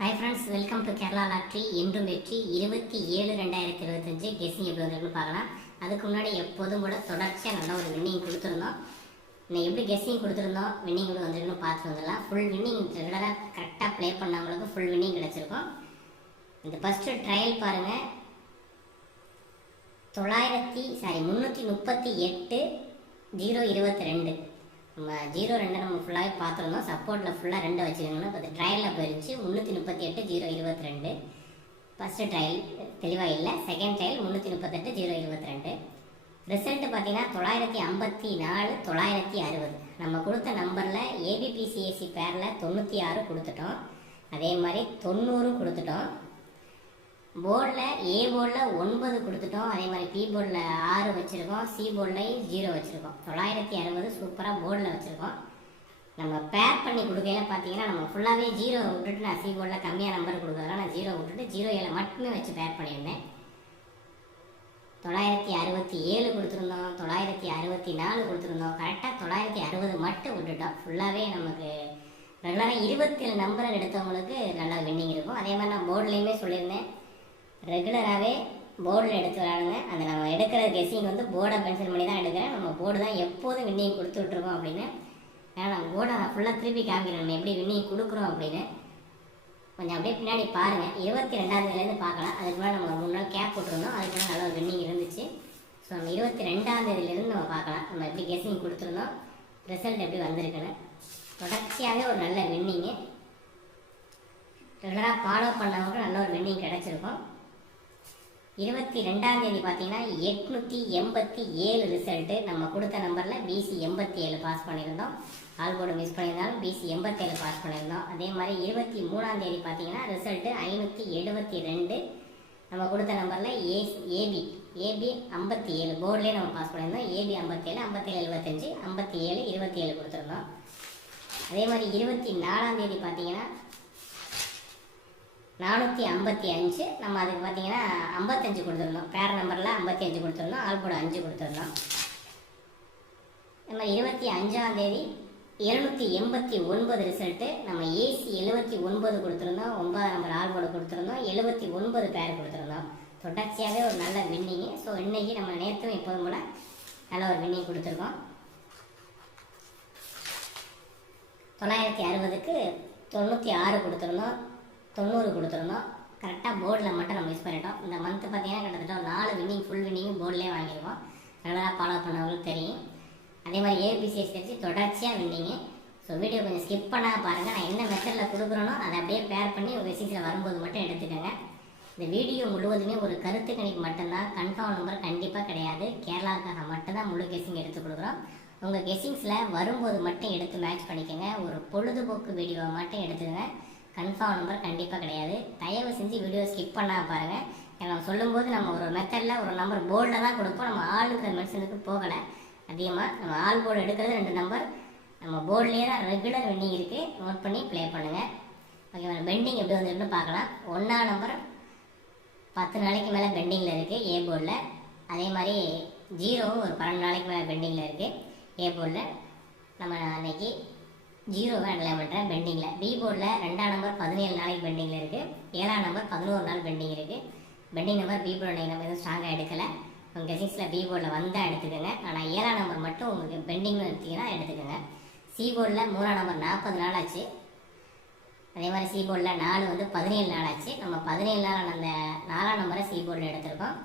Hi friends, welcome to Kerala lottery. என்றும் வெற்றி 27/2025 guessing எப்படி வந்துருக்குன்னு பார்க்கலாம். அதுக்கு முன்னாடி எப்போதும் கூட தொடர்ச்சியாக நல்ல ஒரு வின்னிங் கொடுத்துருந்தோம். இன்னும் எப்படி கெஸிங் கொடுத்துருந்தோம், வின்னிங் கூட வந்துருக்குன்னு பார்த்து வந்துடலாம். ஃபுல் வின்னிங் ரெகுலராக கரெக்டாக ப்ளே பண்ணவங்களுக்கு ஃபுல் வின்னிங் கிடச்சிருக்கும். இந்த ஃபஸ்ட்டு ட்ரையல் பாருங்கள். 338/022 நம்ம 0-2 நம்ம ஃபுல்லாகவே பார்த்துருந்தோம். சப்போர்ட்டில் ஃபுல்லாக 2 வச்சுக்கோங்கன்னா இப்போ ட்ரையலில் போயிருந்துச்சு 338/022. ஃபஸ்ட்டு ட்ரையல் தெளிவாக இல்லை. Second trial 338/022. ரிசல்ட்டு பார்த்தீங்கன்னா 954/960. நம்ம கொடுத்த நம்பரில் ஏபிபிசிஎஸ்சி பேரில் 96 கொடுத்துட்டோம். அதே மாதிரி 90 கொடுத்துட்டோம். போர்டில் ஏ போர்டில் 9 கொடுத்துட்டோம். அதே மாதிரி பி போர்டில் 6 வச்சுருக்கோம். சி போர்டில் 0 வச்சுருக்கோம். 960 சூப்பராக போர்டில் வச்சுருக்கோம். நம்ம பேர் பண்ணி கொடுக்கையில பார்த்தீங்கன்னா நம்ம ஃபுல்லாகவே 0 விட்டுட்டு, நான் சி போர்டில் கம்மியாக நம்பர் கொடுக்குறதுனால நான் 0 விட்டுட்டு 0 மட்டுமே வச்சு பேர் பண்ணியிருந்தேன். 967 கொடுத்துருந்தோம், 964 கொடுத்துருந்தோம். கரெக்டாக 960 மட்டும் விட்டுட்டோம். ஃபுல்லாகவே நமக்கு ரெகுலராக 27 நம்பர் எடுத்தவங்களுக்கு நல்லா வின்னிங் இருக்கும். அதே மாதிரி நான் போர்ட்லேயுமே சொல்லியிருந்தேன், ரெகுலராகவே போர்டில் எடுத்து விளையாடுங்க. அந்த நம்ம எடுக்கிற கெஸிங் வந்து போர்டை பென்சில் பண்ணி தான் எடுக்கிறேன். நம்ம போர்டு தான் எப்போதும் வின்னிங் கொடுத்து விட்ருக்கோம் அப்படின்னு. ஏன்னா நம்ம போர்டை நான் ஃபுல்லாக திருப்பி காமிக்கிறேன் நம்ம எப்படி வின்னிங் கொடுக்குறோம் அப்படின்னு. கொஞ்சம் அப்படியே பின்னாடி பாருங்கள். 22ஆம் பார்க்கலாம். அதுக்கு முன்னாடி நம்ம 3 நாள் கேப் போட்டிருந்தோம். அதுக்கு நல்ல ஒரு வின்னிங் இருந்துச்சு. ஸோ நம்ம 22ஆம் நம்ம பார்க்கலாம் நம்ம எப்படி கெஸிங் கொடுத்துருந்தோம், ரிசல்ட் எப்படி வந்திருக்குன்னு. தொடர்ச்சியாகவே ஒரு நல்ல வின்னிங்கு. ரெகுலராக ஃபாலோ பண்ணவங்களுக்கு நல்ல ஒரு வின்னிங் கிடச்சிருக்கும். 22ஆம் பார்த்தீங்கன்னா 887 ரிசல்ட்டு. நம்ம கொடுத்த நம்பரில் பிசி 87 பாஸ் பண்ணியிருந்தோம். ஆல் போர்டு மிஸ் பண்ணியிருந்தாலும் பிசி 87 பாஸ் பண்ணியிருந்தோம். அதே மாதிரி 23ஆம் பார்த்தீங்கன்னா ரிசல்ட்டு 572. நம்ம கொடுத்த நம்பரில் ஏபி 57 போர்டிலே நம்ம பாஸ் பண்ணியிருந்தோம். ஏபி 57, 57 75, 57 27 கொடுத்துருந்தோம். அதே மாதிரி 24ஆம் பார்த்தீங்கன்னா 455. நம்ம அதுக்கு பார்த்தீங்கன்னா 55 கொடுத்துருந்தோம். பேர் நம்பரில் 55 கொடுத்துருந்தோம். ஆல் போர்டு 5 கொடுத்துருந்தோம். நம்ம 25ஆம் 289 ரிசல்ட்டு. நம்ம ஏசி 79 கொடுத்துருந்தோம். 9 நம்பர் ஆல் போர்டு கொடுத்துருந்தோம். 79 பேர் கொடுத்துருந்தோம். தொடர்ச்சியாகவே ஒரு நல்ல வின்னிங்கு. ஸோ இன்றைக்கி நம்ம நேற்றும் எப்போதும் கூட நல்ல ஒரு வின்னிங் கொடுத்துருக்கோம். 960க்கு 96 கொடுத்துருந்தோம். 90 கொடுத்துருந்தோம். கரெக்டாக போர்டில் மட்டும் நம்ம யூஸ் பண்ணிட்டோம். இந்த மந்த்து பார்த்தீங்கன்னா கிட்டத்தட்ட ஒரு 4 வின்னிங் ஃபுல் வின்னிங்கும் போர்டிலே வாங்கியிருக்கோம். ரெகுலராக ஃபாலோ பண்ணவங்களுக்கு தெரியும். அதே மாதிரி ஏபிசிஎஸ் தெரிஞ்சு தொடர்ச்சியாக வின்னிங்கு. ஸோ வீடியோ கொஞ்சம் ஸ்கிப் பண்ணால் பாருங்கள். நான் என்ன மெத்தடில் கொடுக்குறேனோ அதை அப்படியே பேர் பண்ணி ஒரு கெஸிங்ஸில் வரும்போது மட்டும் எடுத்துக்கோங்க. இந்த வீடியோ முழுவதுமே ஒரு கருத்து கணிப்பு மட்டும்தான். கன்ஃபார்ம் நம்பர் கண்டிப்பாக கிடையாது. கேரளாவுக்காக மட்டும்தான் முழு கெஸிங் எடுத்து கொடுக்குறோம். உங்கள் கெஸிங்ஸில் வரும்போது மட்டும் எடுத்து மேட்ச் பண்ணிக்கோங்க. ஒரு பொழுதுபோக்கு வீடியோவை மட்டும் எடுத்துக்கோங்க. கன்ஃபார்ம் நம்பர் கண்டிப்பாக கிடையாது. தயவு செஞ்சு வீடியோ ஸ்கிப் பண்ணால் பாருங்கள். ஏன்னா நம்ம சொல்லும்போது நம்ம ஒரு மெத்தடில் ஒரு நம்பர் போர்டில் தான் கொடுப்போம். நம்ம ஆளுக்கு மென்ஷனுக்கு போகலை. அதிகமாக நம்ம ஆல் போர்டு எடுக்கிறது 2 நம்பர். நம்ம போர்ட்லேயே தான் ரெகுலர் வின்னிங் இருக்குது. நோட் பண்ணி ப்ளே பண்ணுங்கள். ஓகே, பெண்டிங் எப்படி வந்துருக்குன்னு பார்க்கலாம். 1ஆம் நம்பர் 10 நாளைக்கு மேலே பெண்டிங்கில் இருக்குது ஏ போர்டில். அதே மாதிரி 0வும் ஒரு 12 நாளைக்கு மேலே பெண்டிங்கில் இருக்குது ஏ போர்டில். நம்ம அன்றைக்கி 0வை அண்டர்லைன் பண்ணுறேன் பெண்டிங்கில். பி போர்டில் 2ஆம் நம்பர் 17 நாளைக்கு பெண்டிங்கில் இருக்குது. 7ஆம் நம்பர் 11 நாள் பெண்டிங் இருக்குது. பெண்டிங் நம்பர் பி போர்டு நம்ம எதுவும் ஸ்ட்ராங்காக எடுக்கலை. உங்கள் கெஸிங்ஸில் பி போர்டில் வந்தால் எடுத்துக்கோங்க. ஆனால் 7ஆம் நம்பர் மட்டும் உங்களுக்கு பெண்டிங்னு எடுத்திங்கன்னா எடுத்துக்கோங்க. சி போர்டில் 3ஆம் நம்பர் 40 நாள் ஆச்சு. அதே மாதிரி சி போர்டில் 4 வந்து 17 நாள் ஆச்சு. நம்ம 17 நாள் அந்த 4ஆம் நம்பரை சி போர்டில் எடுத்திருக்கோம்.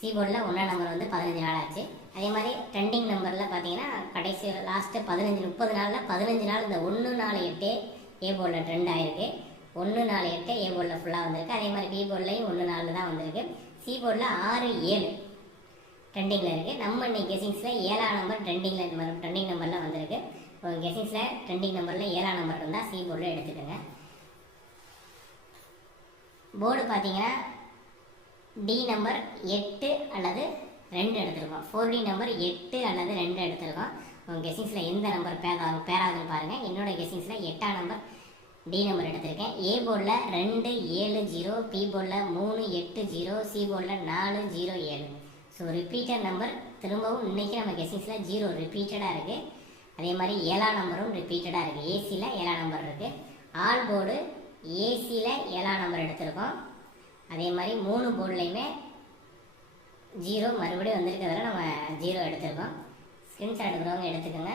சி போர்டில் 1ஆம் நம்பர் வந்து 15 நாள் ஆச்சு. அதே மாதிரி ட்ரெண்டிங் நம்பரில் பார்த்தீங்கன்னா கடைசி லாஸ்ட்டு 15-30 நாளில் 15 நாள் இந்த 1-4-8 ஏ போர்டில் ட்ரெண்ட் ஆகிருக்கு. 1-4-8 ஏ போர்டில் ஃபுல்லாக வந்திருக்கு. அதே மாதிரி பி போர்ட்லேயும் 1-4 தான் வந்திருக்கு. சி போர்டில் 6-7 ட்ரெண்டிங்கில் இருக்குது. நம்ம இன்னைக்கு கெஸிங்ஸில் 7ஆம் நம்பர் ட்ரெண்டிங்கில் இந்த மாதிரி ட்ரெண்டிங் நம்பரில் வந்திருக்கு. கெஸிங்ஸில் ட்ரெண்டிங் நம்பரில் 7ஆம் நம்பர் இருந்தால் சி போர்டில் எடுத்துக்கோங்க. போர்டு பார்த்தீங்கன்னா டி நம்பர் 8 அல்லது 2 எடுத்துருக்கோம். 4D நம்பர் 8 அல்லது 2 எடுத்துருக்கோம். உங்கள் கெஸிங்ஸில் எந்த நம்பர் பேராகுதுன்னு பாருங்கள். என்னோடய கெஸிங்ஸில் 8ஆம் நம்பர் டி நம்பர் எடுத்திருக்கேன். ஏ போர்டில் 2-7-0, பி போர்டில் 3-8-0, சி போர்டில் 4-0-7. ஸோ ரிப்பீட்டட் நம்பர் திரும்பவும் இன்றைக்கி நம்ம கெஸிங்ஸில் 0 ரிப்பீட்டடாக இருக்குது. அதே மாதிரி 7ஆம் நம்பரும் ரிப்பீட்டடாக இருக்குது. ஏசியில் 7ஆம் நம்பர் இருக்குது. ஆல் போர்டு ஏசியில் 7ஆம் நம்பர் எடுத்திருக்கோம். அதே மாதிரி 3 போர்ட்லேயுமே 0 மறுபடியும் வந்திருக்கிறதுல நம்ம 0 எடுத்திருக்கோம். ஸ்க்ரீன்ஷாட் எடுக்கிறவங்க எடுத்துக்கோங்க.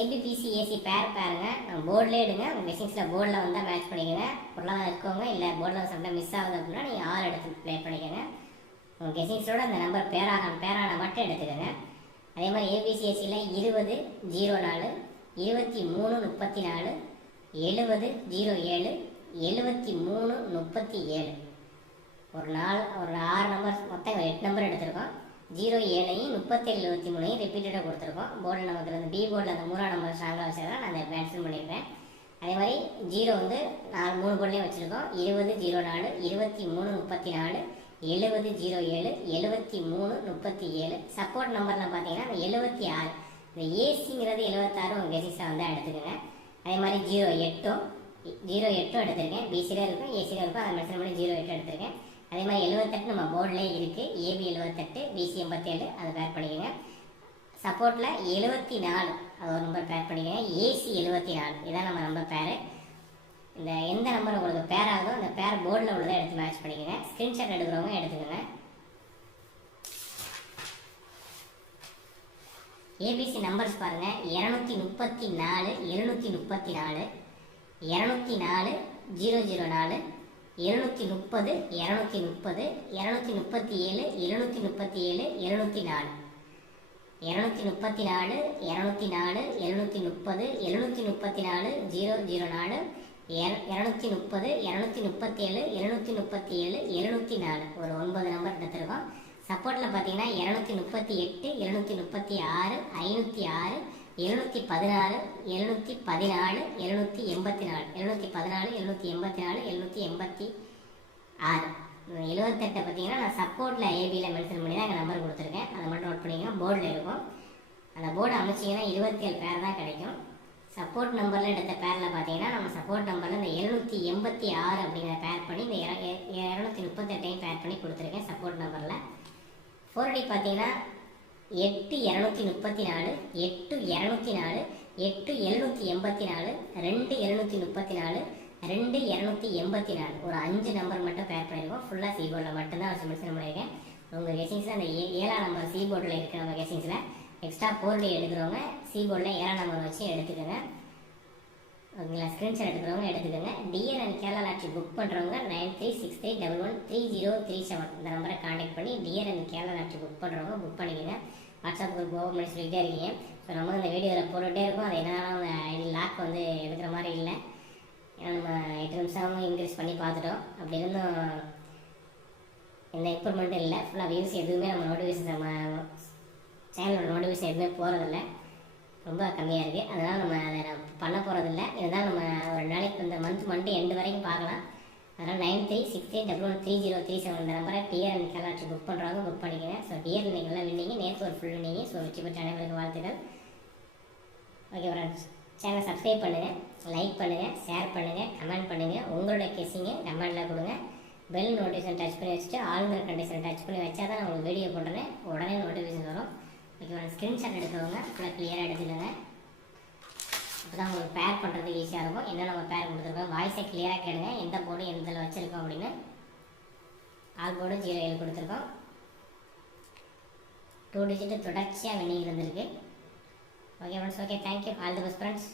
ஏபிபிசி ஏசி பேருங்க நம்ம போர்ட்லேயே எடுங்க. உங்கள் கெஸ்டிங்ஸில் போர்டில் வந்தால் மேட்ச் பண்ணிக்கோங்க. பொருளாதாரம் இருக்கவங்க இல்லை போர்டில் சம்டைம் மிஸ் ஆகுது அப்படின்னா நீங்கள் 6 எடுத்து ப்ளே பண்ணிக்கோங்க. உங்கள் கெஸ்டிங்ஸோட அந்த நம்பர் பேரான மட்டும் எடுத்துக்கோங்க. அதே மாதிரி ஏபிசிஎஸ்சியில் 20 04 23 34 70 07 73 37 ஒரு 6 நம்பர் மொத்தம் 8 நம்பர் எடுத்திருக்கோம். 07ஐயும் 37 23ஐயும் ரிப்பீட்டடாக கொடுத்துருக்கோம். போர்டில் நமக்கு அந்த பி போர்டில் அந்த 3ஆம் நம்பர் ஸ்ட்ராங்காக வச்சதான் நான் அதை மென்ஷன் பண்ணியிருப்பேன். அதே மாதிரி 0 வந்து 3 போர்ட்லேயும் வச்சுருக்கோம். 20 04 23 34 70 07 73 37. சப்போர்ட் நம்பரில் பார்த்தீங்கன்னா அந்த 76 இந்த ஏசிங்கிறது 76 உங்கள் கெசிஸில் வந்து எடுத்துக்கோங்க. அதே மாதிரி 08 எடுத்திருக்கேன். பிசியில் இருக்கும் ஏசியில் இருக்கும், அதை மென்ஷன் பண்ணி 08 எடுத்திருக்கேன். அதே மாதிரி 78 நம்ம போர்டிலே இருக்குது. ஏபி 78 பிசி 87 அதை பேர் பண்ணிக்கோங்க. சப்போர்ட்டில் 74 அது ஒரு நம்பர் பேர் பண்ணிக்கோங்க. ஏசி 74 இதான் நம்ம நம்பர் பேர். இந்த எந்த நம்பர் உங்களுக்கு பேர் ஆகுதோ அந்த பேர் போர்டில் உள்ளதை எடுத்து மேட்ச் பண்ணிக்கோங்க. ஸ்க்ரீன்ஷாட் எடுக்கிறவங்க எடுத்துக்கோங்க. ஏபிசி நம்பர்ஸ் பாருங்கள். 234 734 204 004 730 230 237 737 704 234 204 730 734 004 230 237 737 704 ஒரு 9 நம்பர் எடுத்துருக்கோம். சப்போர்ட்டில் பார்த்தீங்கன்னா 238 236 506 716 714 784 714 784 786 78 பார்த்தீங்கன்னா நான் சப்போர்ட்டில் ஏபியில் மென்ஷன் பண்ணி தான் எங்கள் நம்பர் கொடுத்துருக்கேன். அதை மட்டும் நோட் பண்ணிங்கன்னா போர்டில் இருக்கும். அந்த போர்டு அமைச்சிங்கன்னா 27 பேர் தான் கிடைக்கும். சப்போர்ட் நம்பரில் எடுத்த பேரில் பார்த்தீங்கன்னா நம்ம சப்போர்ட் நம்பரில் இந்த 786 அப்படிங்கிற பேர் பண்ணி இந்த 238 பேர் பண்ணி கொடுத்துருக்கேன் சப்போர்ட் நம்பரில். 4D பார்த்தீங்கன்னா 8 234 8 204 8 784 2 734 2 284 ஒரு 5 நம்பர் மட்டும் பேர் பண்ணியிருக்கோம். ஃபுல்லாக சி போர்டில் மட்டும்தான் வச்சு மென்ஷன் பண்ணியிருக்கேன். உங்கள் கெஸிங்ஸில் அந்த 7ஆம் நம்பர் சி போர்டில் இருக்கிற நம்ம கெஸிங்ஸில் எக்ஸ்ட்ரா 4D எடுக்கிறவங்க சி போர்டில் 7ஆம் நம்பர் வச்சு எடுத்துக்கோங்க. ஓகேங்களா? ஸ்க்ரீன்ஷாட் எடுக்கிறவங்க எடுத்துக்கோங்க. TN and Kerala lottery book பண்ணுறவங்க 9363113037 இந்த நம்பரை கான்டாக்ட் பண்ணி TN and Kerala lottery book பண்ணுறவங்க புக் பண்ணிக்கோங்க. வாட்ஸ்அப் குரூப் ஓப்பன் பண்ணி சொல்லிகிட்டே இருக்கீங்க. ஸோ நம்ம இந்த வீடியோவில் போட்டுகிட்டே இருக்கும். அது என்னன்னா ஐடி லாக் வந்து எடுக்கிற மாதிரி இல்லை. ஏன்னா நம்ம 8 நிமிஷம் இன்க்ரீஸ் பண்ணி பார்த்துட்டோம். அப்படி இருந்தும் எந்த இம்ப்ரூவ்மெண்ட்டும் இல்லை. ஃபுல்லாக வியூஸ் எதுவுமே நம்ம நோட்டிஃபிகேஷன் நம்ம சேனலோட நோட்டிஃபிகேஷன் எதுவுமே போகிறதில்ல, ரொம்ப கம்மியாக இருக்குது. அதனால் நம்ம அதை பண்ண போகிறதில்ல. இதுதான் நம்ம ஒரு நாளைக்கு இந்த மந்த் எண்டு வரைக்கும் பார்க்கலாம். அதனால் 9368113037 இந்த நம்பரை டிஆர் அண்ட் கேரளாட்சி புக் பண்ணுறாங்க, புக் பண்ணிக்கோங்க. ஸோ டிஆர் இன்னைக்கு எல்லாம் வின்னிங்க, நேற்று ஒரு ஃபுல் வின்னிங்க. ஸோ வெற்றி பெற்ற அனைவருக்கு வாழ்த்துக்கள். ஓகே ஃப்ரெண்ட்ஸ், சேனலை சப்ஸ்கிரைப் பண்ணுங்கள், லைக் பண்ணுங்கள், ஷேர் பண்ணுங்கள், கமெண்ட் பண்ணுங்கள். உங்களோட கெஸ்ஸிங்கை கமெண்ட்டில் கொடுங்க. பெல் நோட்டிஃபிகேஷன் டச் பண்ணி வச்சுட்டு ஆளுங்கிற கண்டிஷன் டச் பண்ணி வச்சா தான் உங்களுக்கு வீடியோ போட்டோன்னே உடனே நோட்டிஃபிகேஷன் வரும். ஓகே, ஸ்க்ரீன்ஷாட் எடுக்கிறவங்க ஃபுல்லாக கிளியராக எடுத்துக்கோங்க. அப்போ தான் உங்களுக்கு பேர் பண்ணுறதுக்கு ஈஸியாக இருக்கும். என்ன நம்ம பேர் கொடுத்துருக்கோம், வாய்ஸை கிளியராக கேளுங்க. எந்த போர்டு எந்த இதில் வச்சுருக்கோம் அப்படின்னு. ஆல் போர்டு 07 கொடுத்துருக்கோம். 2 டிஜிட்டு தொடர்ச்சியாக வின்னிங் இருந்திருக்கு. Okay friends, okay, thank you, all the best friends.